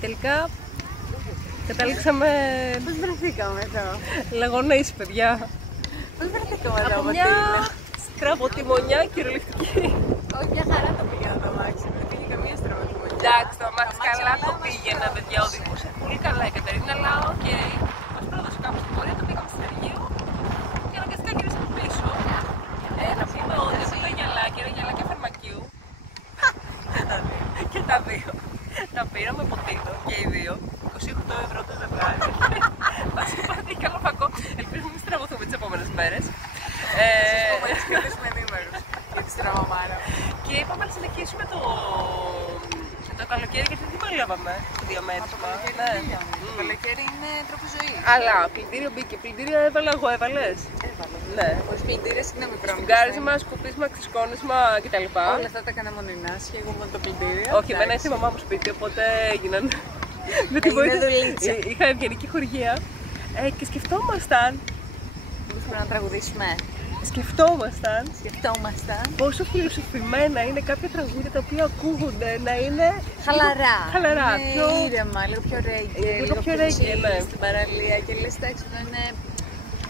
Τελικά καταλήξαμε. Πώς βρεθήκαμε εδώ? Λαγωνέης, παιδιά. Πώς βρεθήκαμε εδώ? Από μια στραβοτιμονιά κυριολεκτική. Όχι, μια χαρά το πήγα το αμάξι. Δεν πήγε καμία στραβοτιμονιά. Εντάξει, το αμάξι καλά το πήγαινε, παιδιά. Οδηγούσε πολύ καλά η Κατερίνα, αλλά οκ. Μας πρόδωσε κάπου στην πορεία, το πήγαμε στην Αργίου και αναγκαστικά γυρίσαμε πίσω. Να πούμε ότι από τα γυαλάκια φαρμακείου και τα δύο τα πήραμε ποτήλο και οι δύο. 28 ευρώ το ζευγάρι. Μας είπατε καλό φακό. Ελπίζω να μην στραβωθούμε τις επόμενες μέρες. Τις κρατήσουμε ενήμερους για τη στραβαμάρα. Και είπαμε να συνεχίσουμε το καλοκαίρι, γιατί δεν παλεύαμε το διαμέρισμα. Το καλοκαίρι είναι τρόπο ζωής. Αλλά πλυντήριο μπήκε, πλυντήριο έβαλα εγώ, έβαλες. Έβαλα. Ναι. Ως πλυντήρια, συγγνώμη, Σφουγγάρισμα, σκουπίσμα, ξεσκόνισμα κτλ. Όλα αυτά τα έκανα μόνο η Νάση και εγώ μόνο το πλυντήριο. Όχι, εμένα ήρθε η μαμά μου σπίτι, οπότε έγιναν. Με τη βοήθεια. Είχα ευγενική χορηγία. Και σκεφτόμασταν. Μπορούμε να τραγουδήσουμε. Σκεφτόμασταν πόσο φιλοσοφημένα είναι κάποια τραγούδια τα οποία ακούγονται να είναι χαλαρά. Ναι, πιο ήρεμα, λίγο πιο ρέγγι. Λίγο πιο ρέγγι, ναι. Στην παραλία και λες εντάξει, εδώ είναι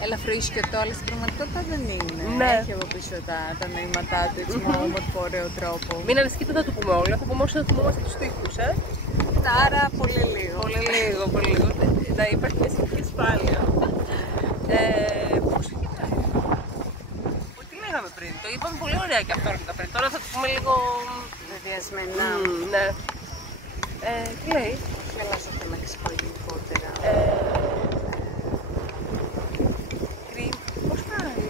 ελαφροίσκωτο, αλλά στην πραγματικότητα δεν είναι. Ναι. Έχει από πίσω τα νοήματά του, έτσι με όμορφο, ωραίο τρόπο. Μην ανησυχείτε, θα το πούμε όλα. Θα πούμε όσο θα θυμόμαστε τους στίχους, Άρα πολύ λίγο. Πολύ λίγο. Να υπάρχει μια σχετική ασφάλεια. Πώς ξεκινάει? Τι λέγαμε πριν? Το είπαμε πολύ ωραία και αυτό πριν. Τώρα θα το πούμε λίγο Βεβαιασμένα. Ναι. Τι λέει? Όχι, αλλά σε θέμα ξυπολιτικότερα. Πώς πάει?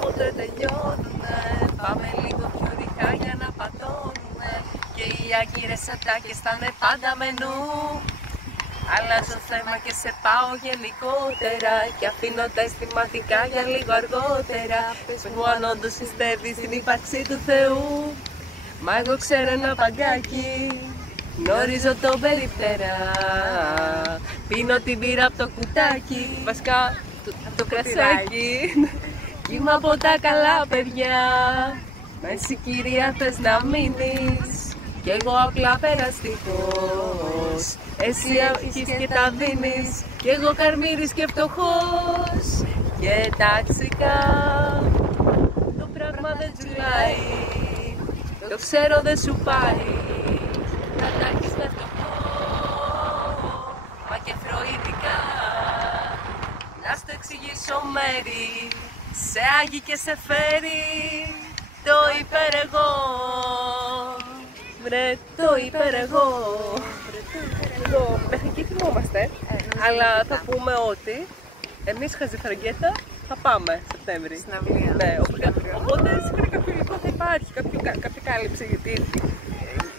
Πότε τελειώνουνε, πάμε λίγο πιο ρηχά για να πατώνουμε. Και οι άγκυρες ατάκες θα είναι πάντα μενού. Αλλάζω θέμα και σε πάω γενικότερα και αφήνω τα αισθηματικά για λίγο αργότερα. Πες μου αν όντως πιστεύεις στην ύπαρξη του Θεού. Μα εγώ ξέρω ένα παγκάκι, γνωρίζω τον περιπτέρα. Πίνω την πύρα από το κουτάκι, βασικά από το κρασάκι. Κι είμαι από τα καλά παιδιά, μα εσύ κυρία θες να μείνεις. Κι εγώ απλά περαστικός, εσύ έχεις και τα δίνεις. Κι εγώ καρμύρης και φτωχός και ταξικά. Το πράγμα δεν τσουλάει, το ξέρω δεν σου πάει. Να τα έχεις με φτωχό, μα και φροηδικά. Να στο εξηγήσω μέρη, σε άγει και σε φέρει. Το υπερεγώ. Βρε, το υπερεγώ. Μέχρι εκεί θυμόμαστε, αλλά θα πούμε ότι εμείς Χαζιφραγκέτα θα πάμε Σεπτέμβρη. Στην αυλία. Ναι, οπότε σίγουρα κάποιο υλικό θα υπάρχει, κάποια κάλυψη, γιατί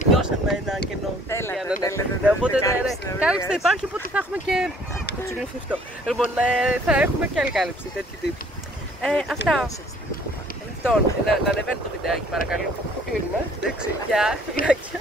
νιώσαμε ένα κενό. Οπότε κάλυψη θα υπάρχει, οπότε θα έχουμε και το τσουλούφι αυτό. Λοιπόν, θα έχουμε και άλλη κάλυψη τέτοιου τύπου. Αυτά. Να ανεβαίνει το βιντεάκι, παρακαλώ. Το κλείνουμε. Εντάξει, γεια, φιλάκια.